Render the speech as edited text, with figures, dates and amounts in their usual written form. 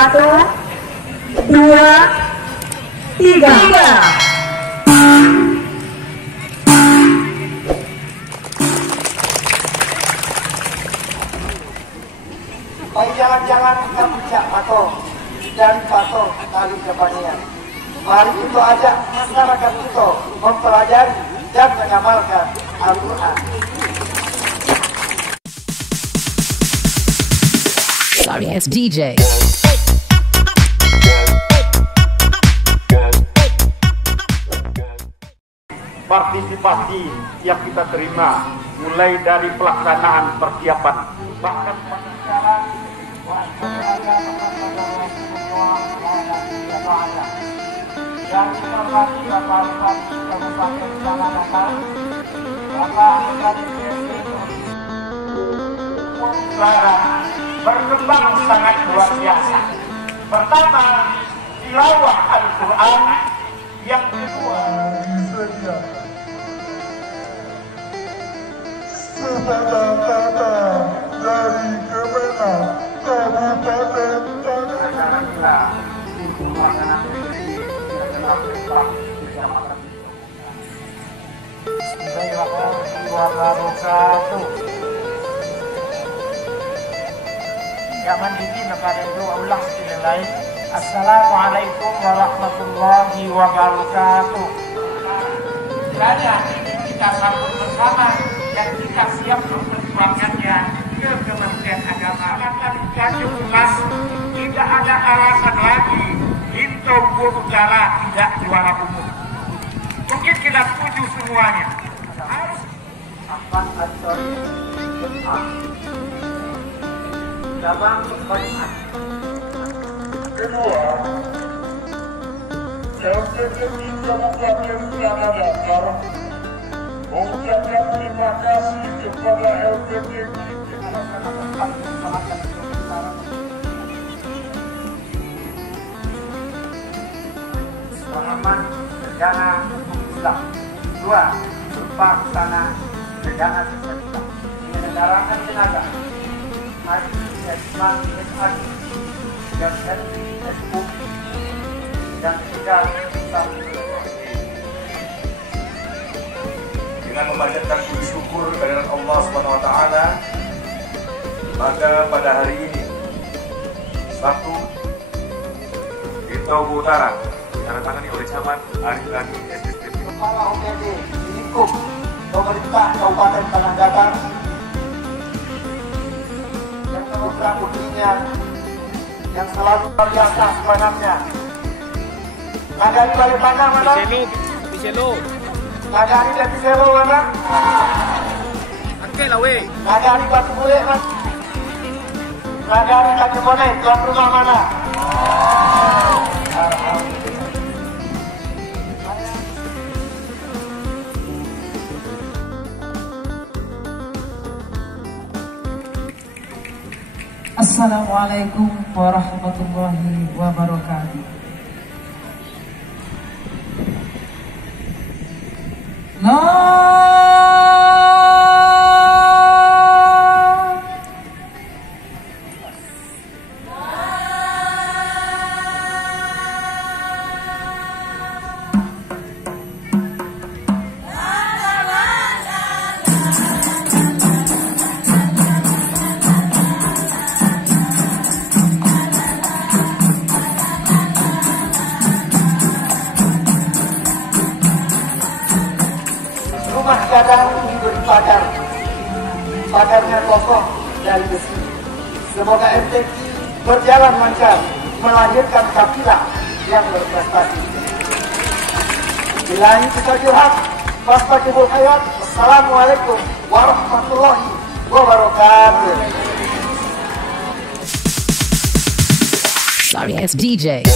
Satu, dua, tiga. Jangan-jangan kita bijak patok dan patok tali kepanjang. Mari kita ajak masyarakat kita mempelajari dan mengamalkan Al-Quran. Sorry, it's DJ. Partisipasi yang kita terima mulai dari pelaksanaan persiapan bahkan pengesaran dan informasi Bapak Bupati Kabupaten Tanah Bapak berkembang sangat luar biasa. Pertama, tilawah Al-Quran. Yang kedua, Tata dari Kemenang Kabupaten Tanah. Bismillahirrahmanirrahim. Wabarakatuh. Jangan bikin pada doa ulang sekali lagi. Assalamualaikum warahmatullahi wabarakatuh. Kiranya kita sambut bersama dan kita siap memperjuangkannya ke Kementerian Agama. Kata 17 tidak ada alasan lagi Bintang Utara tidak juara umum. Mungkin kita setuju semuanya. Harus apa atau dalam kebaikan. Kedua, LPDP Kabupaten Tanah Datar mengucapkan terima kasih kepada LPDP Pengaman Negara Hukum Islam. Dua, berupa sana negara Islam. Menyelenggarakan tenaga Haji Islam SAD dan SPU dan tiga dengan memanjatkan puji syukur kehadirat Allah Subhanahu wa taala, maka pada hari ini satu Bintang Utara ditandatangani oleh Camat Arif Lani SSPP. Kepala OPD di lingkup pemerintah Kabupaten Tanah Datar dan beberapa putrinya yang selalu luar biasa semangatnya. Nagari balik tangga mana? Piselo. Nagari dan Piselo mana? Oke lah weh. Nagari Batu Bule mana? Nagari Kacemone, tuan rumah mana? Assalamualaikum warahmatullahi wabarakatuh. Rumah gadang diberi pagar, pagarnya kokoh dari besi. Semoga MTQ berjalan lancar, melahirkan kafilah yang berprestasi. Bilahi taufiq, wastaqimul hayat. Assalamualaikum warahmatullahi wabarakatuh. Sorry, it's DJ.